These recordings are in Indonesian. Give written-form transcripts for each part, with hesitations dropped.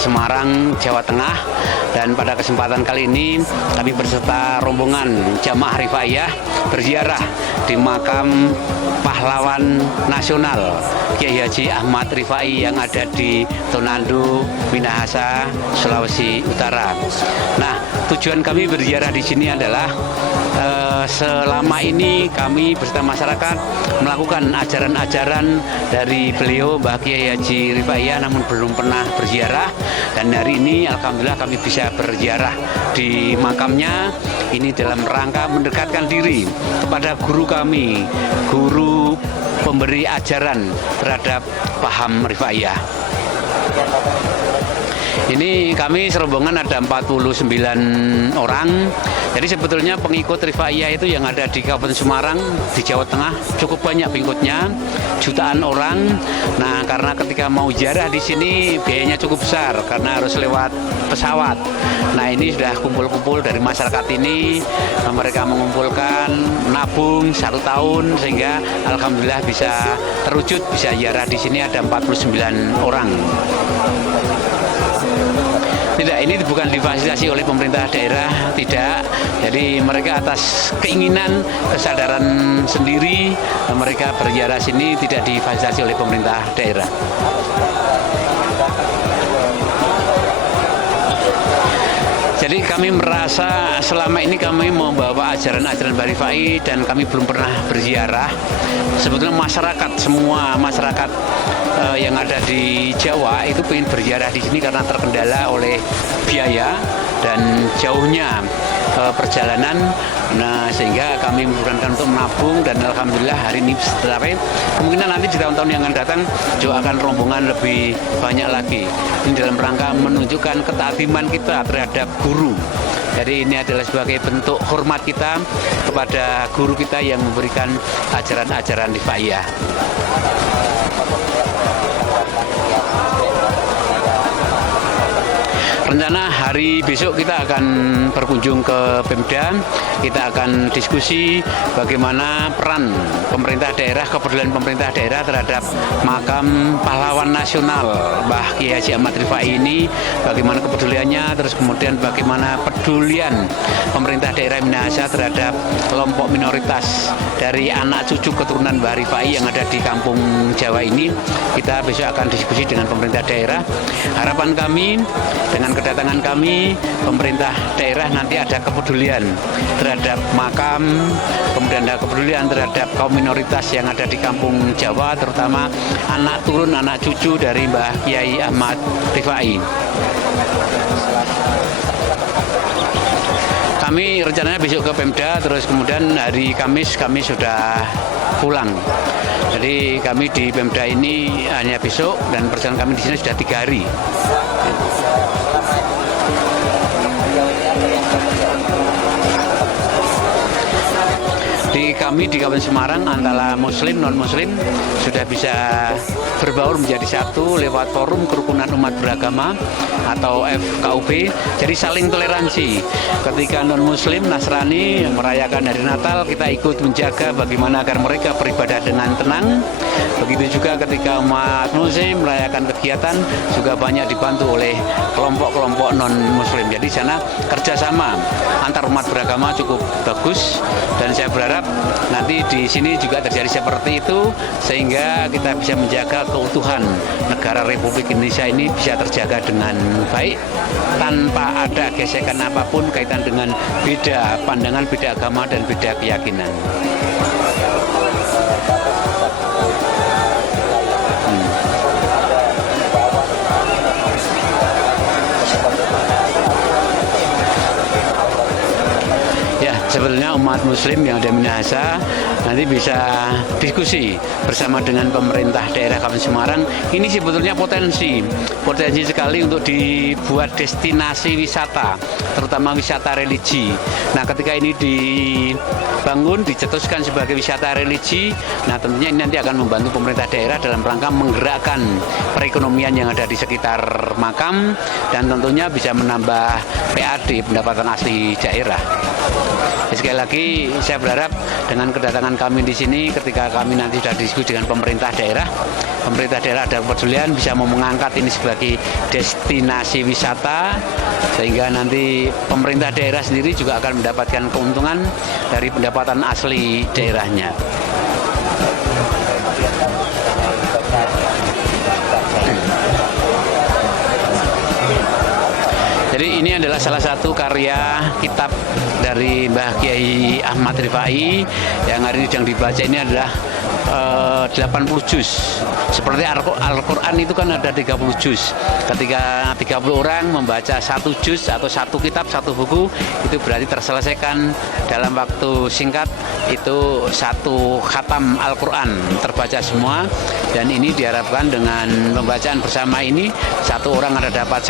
Semarang, Jawa Tengah, dan pada kesempatan kali ini kami berserta rombongan Jamaah Rifaiyah berziarah di makam pahlawan nasional Kiai Haji Ahmad Rifai yang ada di Tonando, Minahasa, Sulawesi Utara. Nah, tujuan kami berziarah di sini adalah selama ini kami beserta masyarakat melakukan ajaran-ajaran dari beliau Mbah Kiai Haji Rifaiyah, namun belum pernah berziarah, dan hari ini alhamdulillah kami bisa berziarah di makamnya ini dalam rangka mendekatkan diri kepada guru kami, guru pemberi ajaran terhadap paham Rifaiyah. Ini kami serombongan ada 49 orang. Jadi sebetulnya pengikut Rifaiyah itu yang ada di Kabupaten Semarang, di Jawa Tengah cukup banyak pengikutnya, jutaan orang. Nah, karena ketika mau ziarah di sini biayanya cukup besar karena harus lewat pesawat. Nah, ini sudah kumpul-kumpul dari masyarakat ini, mereka mengumpulkan nabung 1 tahun sehingga alhamdulillah bisa terwujud, bisa ziarah di sini ada 49 orang. Tidak, ini bukan difasilitasi oleh pemerintah daerah, tidak. Jadi mereka atas keinginan, kesadaran sendiri, mereka berziarah sini, tidak difasilitasi oleh pemerintah daerah. Jadi kami merasa selama ini kami membawa ajaran-ajaran Mbah Rifai dan kami belum pernah berziarah. Sebetulnya masyarakat, semua masyarakat yang ada di Jawa itu ingin berziarah di sini karena terkendala oleh biaya dan jauhnya perjalanan. Nah, sehingga kami memutuskan untuk menabung dan alhamdulillah hari ini tercapai. Kemungkinan nanti di tahun-tahun yang akan datang juga akan rombongan lebih banyak lagi. Ini dalam rangka menunjukkan ketaatiman kita terhadap guru. Jadi ini adalah sebagai bentuk hormat kita kepada guru kita yang memberikan ajaran-ajaran Rifaiyah. Rencana hari besok kita akan berkunjung ke Pemda, kita akan diskusi bagaimana peran pemerintah daerah, kepedulian pemerintah daerah terhadap makam pahlawan nasional Mbah Kiai Haji Ahmad Rifai ini, bagaimana kepeduliannya, terus kemudian bagaimana pedulian pemerintah daerah Minahasa terhadap kelompok minoritas dari anak cucu keturunan Mbah Rifai yang ada di kampung Jawa ini. Kita besok akan diskusi dengan pemerintah daerah. Harapan kami dengan kedatangan kami, pemerintah daerah nanti ada kepedulian terhadap makam, kemudian ada kepedulian terhadap kaum minoritas yang ada di kampung Jawa, terutama anak turun, anak cucu dari Mbah Kiai Ahmad Rifai. Kami rencananya besok ke Pemda, terus kemudian hari Kamis kami sudah pulang. Jadi kami di Pemda ini hanya besok dan perjalanan kami di sini sudah 3 hari. Kami di Kabupaten Semarang antara Muslim non-Muslim sudah bisa berbaur menjadi satu lewat forum kerukunan umat beragama atau FKUB. Jadi saling toleransi. Ketika non-Muslim Nasrani merayakan hari Natal, kita ikut menjaga bagaimana agar mereka beribadah dengan tenang. Begitu juga ketika umat Muslim merayakan kegiatan juga banyak dibantu oleh kelompok-kelompok non-Muslim. Jadi sana kerjasama antar umat beragama cukup bagus dan saya berharap nanti di sini juga terjadi seperti itu sehingga kita bisa menjaga keutuhan negara Republik Indonesia ini bisa terjaga dengan baik tanpa ada gesekan apapun kaitan dengan beda pandangan, beda agama dan beda keyakinan. umat muslim yang ada Minahasa nanti bisa diskusi bersama dengan pemerintah daerah Kabupaten Semarang. Ini sebetulnya potensi sekali untuk dibuat destinasi wisata, terutama wisata religi. Nah, ketika ini dibangun, dicetuskan sebagai wisata religi, nah tentunya ini nanti akan membantu pemerintah daerah dalam rangka menggerakkan perekonomian yang ada di sekitar makam dan tentunya bisa menambah PAD, pendapatan asli daerah. Sekali lagi saya berharap dengan kedatangan kami di sini, ketika kami nanti sudah diskusi dengan pemerintah daerah ada kepedulian bisa mengangkat ini sebagai destinasi wisata, sehingga nanti pemerintah daerah sendiri juga akan mendapatkan keuntungan dari pendapatan asli daerahnya. Jadi ini adalah salah satu karya kitab dari Mbah Kiai Ahmad Rifai yang hari ini sedang dibaca. Ini adalah 80 juz. Seperti Al-Quran itu kan ada 30 juz. Ketika 30 orang membaca satu juz atau satu kitab, satu buku, itu berarti terselesaikan dalam waktu singkat. Itu satu khatam Al-Quran terbaca semua. Dan ini diharapkan dengan pembacaan bersama ini, satu orang ada dapat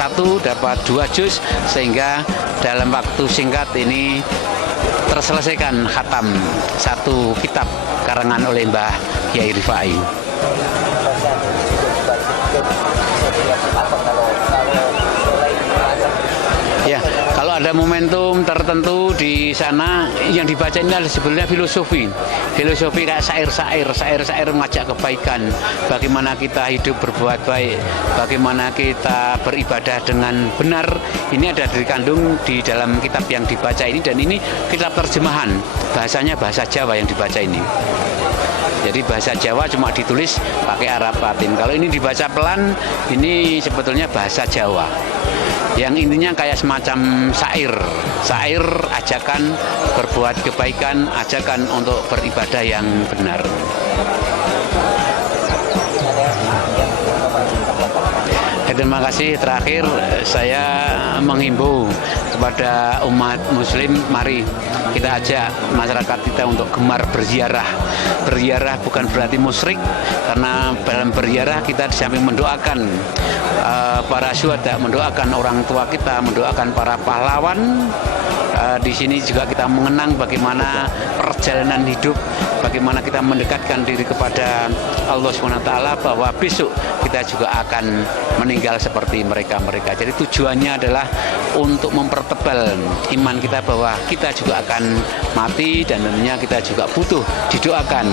2 juz, sehingga dalam waktu singkat ini terselesaikan khatam satu kitab karangan oleh Mbah Kiai Rifai. Ya, kalau ada momentum tertentu di sana yang dibaca ini adalah sebenarnya filosofi kayak syair mengajak kebaikan, bagaimana kita hidup berbuat baik, bagaimana kita beribadah dengan benar. Ini ada dikandung di dalam kitab yang dibaca ini, dan ini kitab terjemahan, bahasanya bahasa Jawa yang dibaca ini. Jadi bahasa Jawa cuma ditulis pakai Arab Latin. Kalau ini dibaca pelan, ini sebetulnya bahasa Jawa. Yang intinya kayak semacam syair ajakan berbuat kebaikan, ajakan untuk beribadah yang benar. Terima kasih. Terakhir saya menghimbau kepada umat muslim, mari kita ajak masyarakat kita untuk gemar berziarah. Berziarah bukan berarti musyrik, karena dalam berziarah kita di samping mendoakan para syuhada, mendoakan orang tua kita, mendoakan para pahlawan. Di sini juga kita mengenang bagaimana perjalanan hidup, bagaimana kita mendekatkan diri kepada Allah SWT, bahwa besok kita juga akan meninggal seperti mereka-mereka. Jadi tujuannya adalah untuk mempertebal iman kita bahwa kita juga akan mati, dan tentunya kita juga butuh didoakan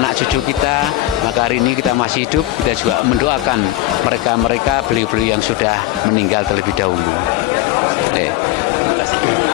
anak cucu kita. Maka hari ini kita masih hidup, kita juga mendoakan mereka-mereka, beliau-beliau yang sudah meninggal terlebih dahulu.